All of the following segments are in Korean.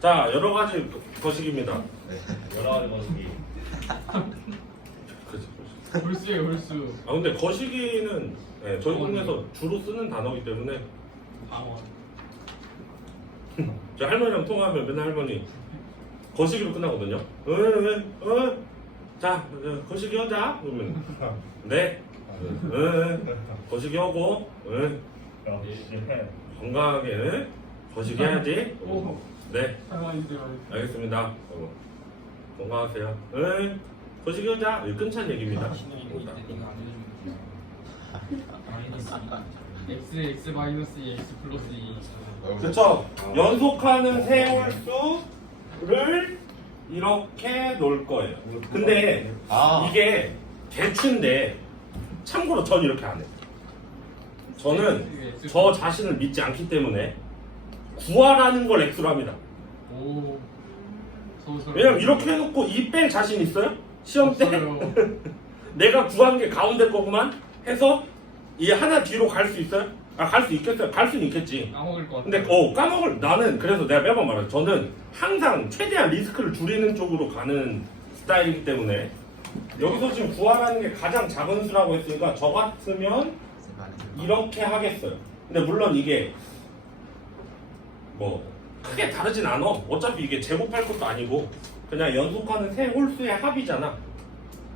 자 여러 가지 거식입니다. 여러 가지 모습이. 그치, 거식. 홀수예요 홀수. 아 근데 거시기는 예, 저희 동네에서 주로 쓰는 단어이기 때문에. 방어 저 할머니랑 통화하면 맨날 할머니 거시기로 끝나거든요. 어, 어, 어, 자 어, 거시기 하자. 그러면 네. 어, 어, 거시기 하고 어, 역시 건강하게 어, 거시기 해야지. 오 네. 알겠습니다. 어, 건강하세요. 어, 거시기 하자. 이거 끊찬 얘기입니다. x x 마이너스 2 x 플러스 2 그쵸? 연속하는 세월수를 이렇게 놓을 거예요. 근데 아. 이게 대추인데 참고로 전 이렇게 안 해요. 저는 저 자신을 믿지 않기 때문에 구하라는 걸 X로 합니다. 오 서울 왜냐면 이렇게 해놓고 이 뺄 자신 있어요? 시험 때 없어요. 내가 구한 게 가운데 거구만 해서 이 하나 뒤로 갈 수 있어요? 아 갈 수 있겠어요? 갈 수는 있겠지. 까먹을 것 같아 근데 어 까먹을 나는 그래서 내가 매번 말해요. 저는 항상 최대한 리스크를 줄이는 쪽으로 가는 스타일이기 때문에 여기서 지금 구하라는 게 가장 작은 수라고 했으니까 저 같으면 이렇게 하겠어요. 근데 물론 이게 뭐 크게 다르진 않아. 어차피 이게 제곱할 것도 아니고 그냥 연속하는 세 홀수의 합이잖아.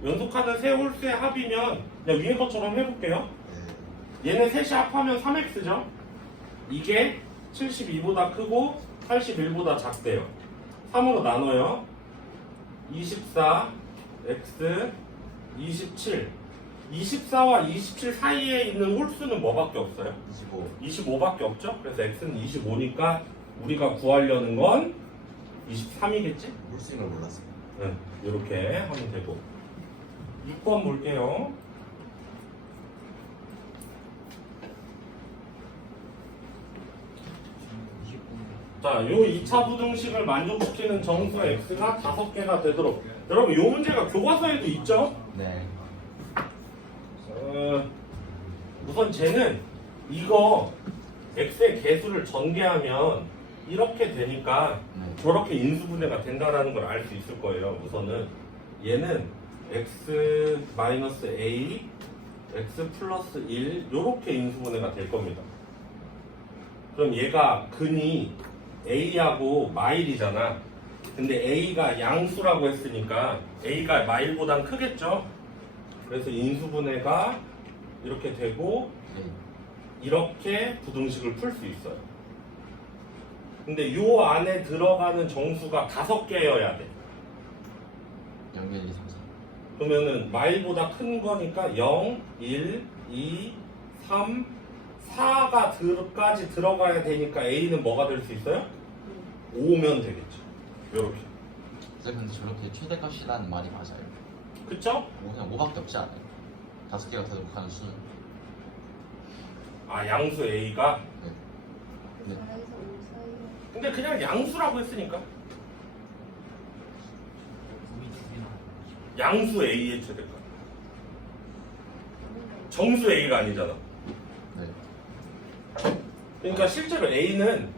연속하는 세 홀수의 합이면 그냥 위에 것처럼 해볼게요. 얘네 셋이 합하면 3x죠. 이게 72보다 크고 81보다 작대요. 3으로 나눠요. 24, x, 27. 24와 27 사이에 있는 홀수는 뭐밖에 없어요? 25 25밖에 없죠? 그래서 x는 25니까 우리가 구하려는 건 23이겠지? 물수인 걸 몰랐어요 네, 이렇게 하면 되고 6번 볼게요. 자, 요 2차 부등식을 만족시키는 정수 x가 5개가 되도록 여러분 요 문제가 교과서에도 있죠? 네 어, 우선 쟤는 이거 x의 개수를 전개하면 이렇게 되니까 네. 저렇게 인수분해가 된다라는 걸 알 수 있을 거예요. 우선은 얘는 x 마이너스 a, x 플러스 1 이렇게 인수분해가 될 겁니다. 그럼 얘가 근이 a하고 마일이잖아. 근데 a가 양수라고 했으니까 a가 마일보단 크겠죠. 그래서 인수분해가 이렇게 되고 네. 이렇게 부등식을 풀 수 있어요. 근데 요 안에 들어가는 정수가 다섯 개여야 돼. 0 1 2 3 4 그러면은 마일보다 큰 거니까 0, 1, 2, 3, 4가 들까지 들어가야 되니까 A는 뭐가 될 수 있어요? 5면 되겠죠. 요렇게. 선생님 근데 저렇게 최대값이라는 말이 맞아요 그쵸? 뭐 그냥 5밖에 없지 않아요 다섯 개가 대독하는 수는 아, 양수 A가? 네. 근데 그냥 양수라고 했으니까. 양수 A의 최대값. 정수 A가 아니잖아. 네. 그러니까 실제로 A는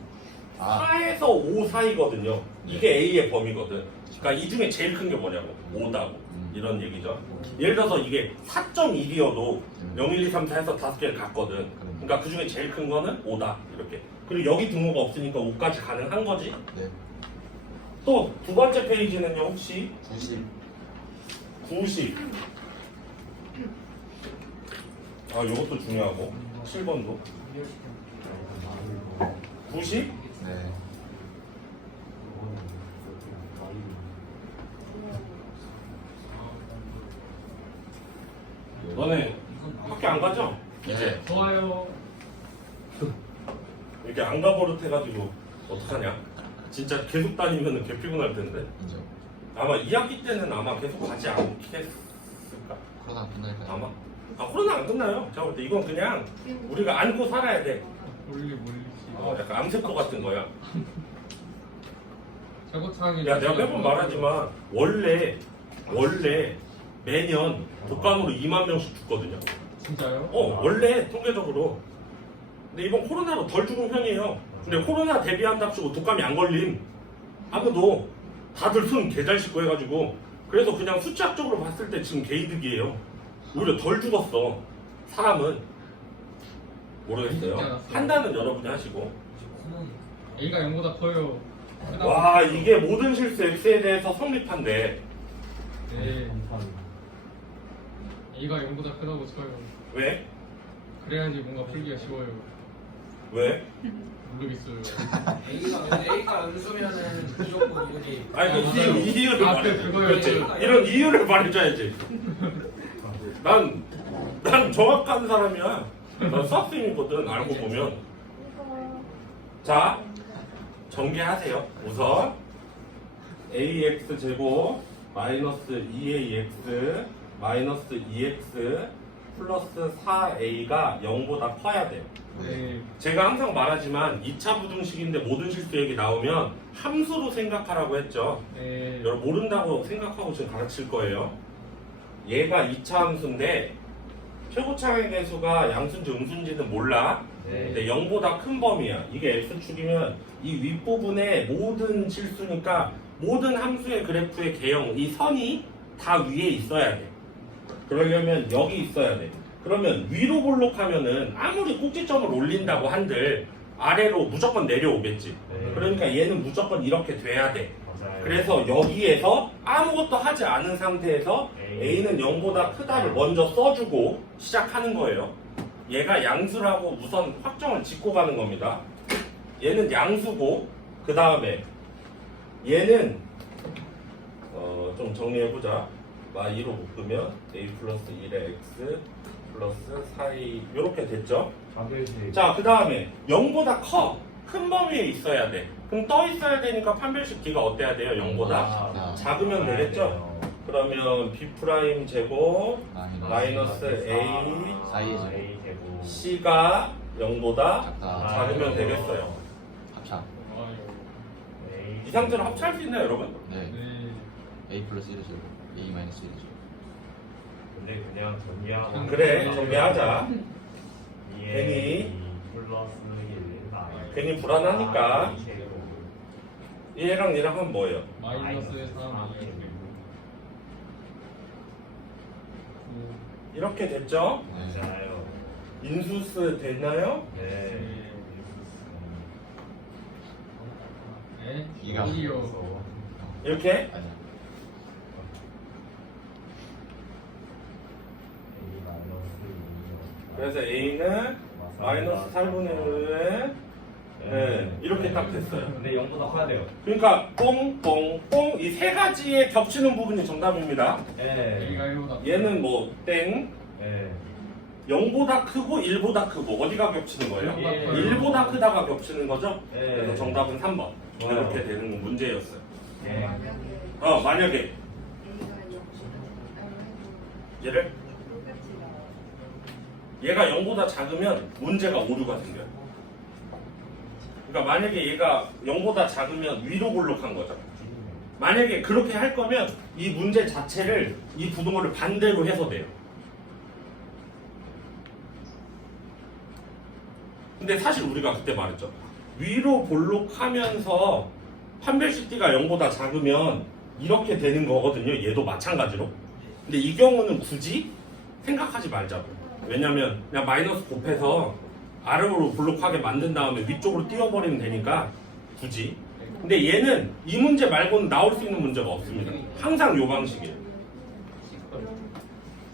아 4에서 5 사이거든요. 이게 A의 범위거든. 그러니까 이 중에 제일 큰 게 뭐냐고. 5다고. 음. 이런 얘기죠. 예를 들어서 이게 4.1이어도 음. 0, 1, 2, 3, 4에서 5개를 갔거든. 그러니까 그 중에 제일 큰 거는 5다. 이렇게. 그리고 여기 등호가 없으니까 5까지 가능한 거지. 네. 또 두 번째 페이지는요, 혹시 90 90. 아, 이것도 중요하고. 7번도. 90? 해가지고 어떡하냐? 진짜 계속 다니면 개 피곤할 텐데. 인정 아마 2학기 때는 아마 계속 가지 않겠을까? 코로나 끝날까요? 아마. 아, 코로나 안 끝나요. 제가 볼때 이건 그냥 우리가 안고 살아야 돼. 몰리 몰리 어, 약간 암세포 같은 거야. 최고창이 야, 내가 매번 말하지만 원래 원래 매년 독감으로 2만 명씩 죽거든요. 진짜요? 어, 원래 통계적으로. 근데 이번 코로나로 덜 죽은 편이에요. 근데 코로나 대비한답시고 독감이 안 걸림. 아무도 다들 손 개잘 씻고 해가지고 그래서 그냥 수치학적으로 봤을 때 지금 개이득이에요. 오히려 덜 죽었어. 사람은 모르겠어요. 판단은 여러분이 하시고. A가 0보다 커요. 와 이게 모든 실수 X에 대해서 성립한데 네. A가 0보다 크다고 쳐요. 왜? 그래야지 뭔가 풀기가 쉬워요. 왜? 모르겠어요. A가 A가 은수면은 무조건 이거지. 아니 그 이유. 이유를 아, 말해. 그렇지. 이런 이유를 말해줘야지. 난, 난 정확한 사람이야. 난 수학생이거든, 알고 보면. 자, 전개하세요. 우선, ax 제곱 마이너스 2ax 마이너스 2x 플러스 4a가 0보다 커야 돼요. 네. 제가 항상 말하지만 2차 부등식인데 모든 실수 얘기 나오면 함수로 생각하라고 했죠. 네. 여러분 모른다고 생각하고 지금 가르칠 거예요. 얘가 2차 함수인데 최고차의 개수가 양수인지 음수인지는 몰라. 네. 근데 0보다 큰 범위야. 이게 x축이면 이 윗부분에 모든 실수니까 모든 함수의 그래프의 개형, 이 선이 다 위에 있어야 돼. 그러려면 여기 있어야 돼. 그러면 위로 볼록하면은 아무리 꼭지점을 올린다고 한들 아래로 무조건 내려오겠지. 네. 그러니까 얘는 무조건 이렇게 돼야 돼. 맞아요. 그래서 여기에서 아무것도 하지 않은 상태에서 A. A는 0보다 크다를 먼저 써주고 시작하는 거예요. 얘가 양수라고 우선 확정을 짓고 가는 겁니다. 얘는 양수고 그 다음에 얘는 어, 좀 정리해보자. Y2로 묶으면 a 플러스 1의 x 플러스 4a 이렇게 됐죠? 자별식. 자, 그 다음에 0보다 커. 큰 범위에 있어야 돼. 그럼 떠 있어야 되니까 판별식 D가 어때야 돼요? 0보다? 아, 작으면 되겠죠? 그러면 B 프라임 제곱 마이너스 A 사이에 제곱. A 제곱. C가 0보다 작다. 작으면 되겠어요. A 이 상태로 합치할 수 있나요, 여러분? 네. 네. A 플러스 1의 제곱. A 마이너스 1의 제곱. 근데 그냥 정리하고. 그래, 정리하자. 괜히. 이 플러스 1 마이너스 괜히 불안하니까. 이 제곱. 얘랑 얘랑 하면 뭐예요? 마이너스의 3. 이렇게 됐죠? 네. 맞아요. 인수스 됐나요? 네. 네. 이가. 1이요. 이렇게? 아니야. A 마이너스 2. 그래서 A는 마이너스 8분의 1에 네, 이렇게 딱 됐어요. 근데 0보다 커야 돼요. 그러니까 뽕뽕뽕 이 세 가지에 겹치는 부분이 정답입니다. 네. A가 1보다 얘는 뭐 땡, 네. 0보다 크고 1보다 크고 어디가 겹치는 거예요? 예. 1보다 크다가 겹치는 거죠? 네. 그래서 정답은 3번. 좋아요. 이렇게 되는 문제였어요. 네. 어, 만약에 얘를 얘가 0보다 작으면 문제가 오류가 생겨요. 그러니까 만약에 얘가 0보다 작으면 위로 볼록한 거죠. 만약에 그렇게 할 거면 이 문제 자체를 이 부등호를 반대로 해서 돼요. 근데 사실 우리가 그때 말했죠. 위로 볼록하면서 판별식 D가 0보다 작으면 이렇게 되는 거거든요. 얘도 마찬가지로. 근데 이 경우는 굳이 생각하지 말자고. 왜냐면 그냥 마이너스 곱해서 아래로 볼록하게 만든 다음에 위쪽으로 띄워버리면 되니까 굳이. 근데 얘는 이 문제 말고는 나올 수 있는 문제가 없습니다. 항상 요 방식이에요.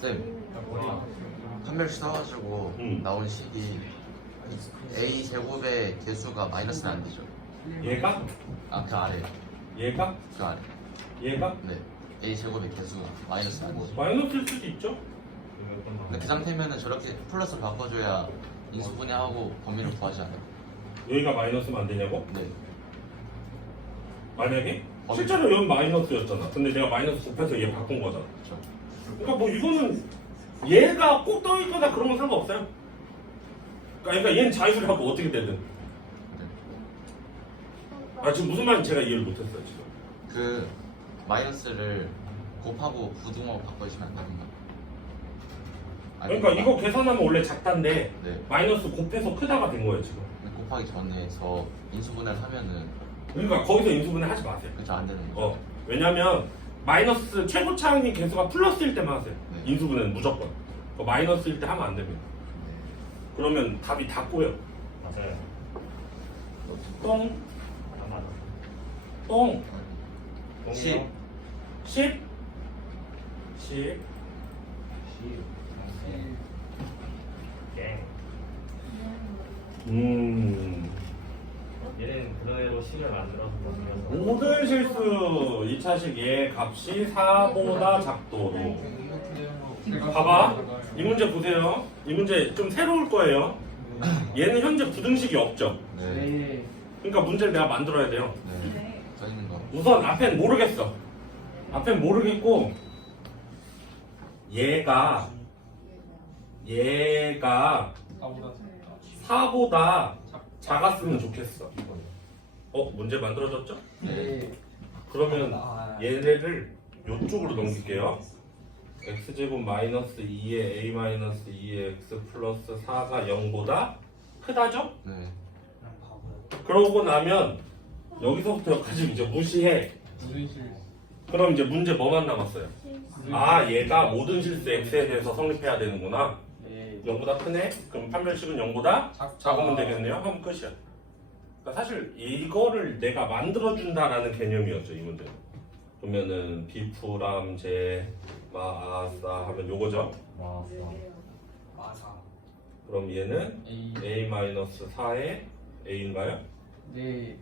쌤, 판별식 써가지고 음. 나온 식이 A 제곱의 개수가 마이너스는 안 되죠. 얘가? 아, 그 아래. 얘가? 그 아래. 얘가? 네. A 제곱의 개수가 마이너스는 안 되죠. 마이너스일 수도 있죠? 근데 그 상태면은 저렇게 플러스 바꿔줘야 인수분해하고 범위를 구하지 않아요? 여기가 마이너스면 안 되냐고? 네. 만약에? 실제로 여기 마이너스였잖아. 근데 내가 마이너스 곱해서 얘 바꾼 거잖아. 그러니까 뭐 이거는 얘가 꼭 떠있거나 그런 건 상관없어요. 그러니까 얘는 자유수라고 어떻게 되든. 네. 아 지금 무슨 말인지 제가 이해를 못했어요 지금. 그 마이너스를 곱하고 부등호로 바꿔주시면 안 됩니다. 아니, 그러니까 이거 계산하면 원래 작다인데 네. 마이너스 곱해서 크다가 된 거예요 지금. 곱하기 전에 저 인수분해를 하면은 그러니까 거기서 인수분해 하지 마세요. 그렇죠 안 되는 거죠. 어, 왜냐면 마이너스 최고 차항의 개수가 플러스일 때만 하세요. 네. 인수분해는 무조건. 그 마이너스일 때 하면 안 됩니다. 네. 그러면 답이 다 꼬여. 맞아요. 똥, 안 맞아. 똥, 십. 10, 10, 갱. 음. 얘는 그대로 식을 만들어서 보면서 모든 실수 2차식 얘 값이 4보다 작도록. 봐봐. 이 문제 보세요. 이 문제 좀 새로울 거예요. 얘는 현재 부등식이 없죠. 네. 그러니까 문제를 내가 만들어야 돼요. 네. 써 있는 거. 우선 앞엔 모르겠어. 앞엔 모르겠고 얘가 얘가 4보다 작았으면 좋겠어. 어 문제 만들어졌죠? 네. 그러면 얘네를 이쪽으로 넘길게요. x제곱 마이너스 2의 a 마이너스 2의 x 플러스 4가 0보다 크다죠? 네. 그러고 나면 여기서부터 여기까지 이제 무시해. 그럼 이제 문제 뭐만 남았어요? 아 얘가 모든 실수 x에 대해서 성립해야 되는구나. 네. 0보다 크네? 그럼 판별식은 0보다 작- 작으면 되겠네요. 하면 끝이야. 그러니까 사실 이거를 내가 만들어준다라는 개념이었죠 이 문제는. 그러면은 비프람 제 마아싸 하면 요거죠. 와, 마사. 그럼 얘는 A. a 마이너스 4의 a인가요? 네.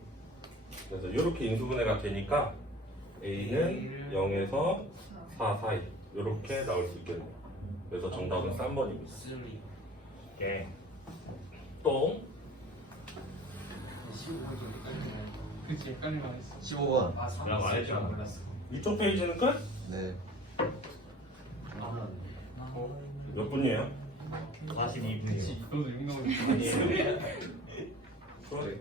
그래서 이렇게 인수분해가 되니까 a는 0에서 4 사이 이렇게 나올 수 있겠네요. 그래서 정답은 3번입니다. 쓰리. 갱. 똥 15번이 그치 헷갈릴만 했어. 15번. 마사. 내가 말했잖아. 몰랐어. 이쪽 페이지는 끝? 네. 몇 분이에요? 42분이요. 그치 이거도 6 나오니까. 좋아요.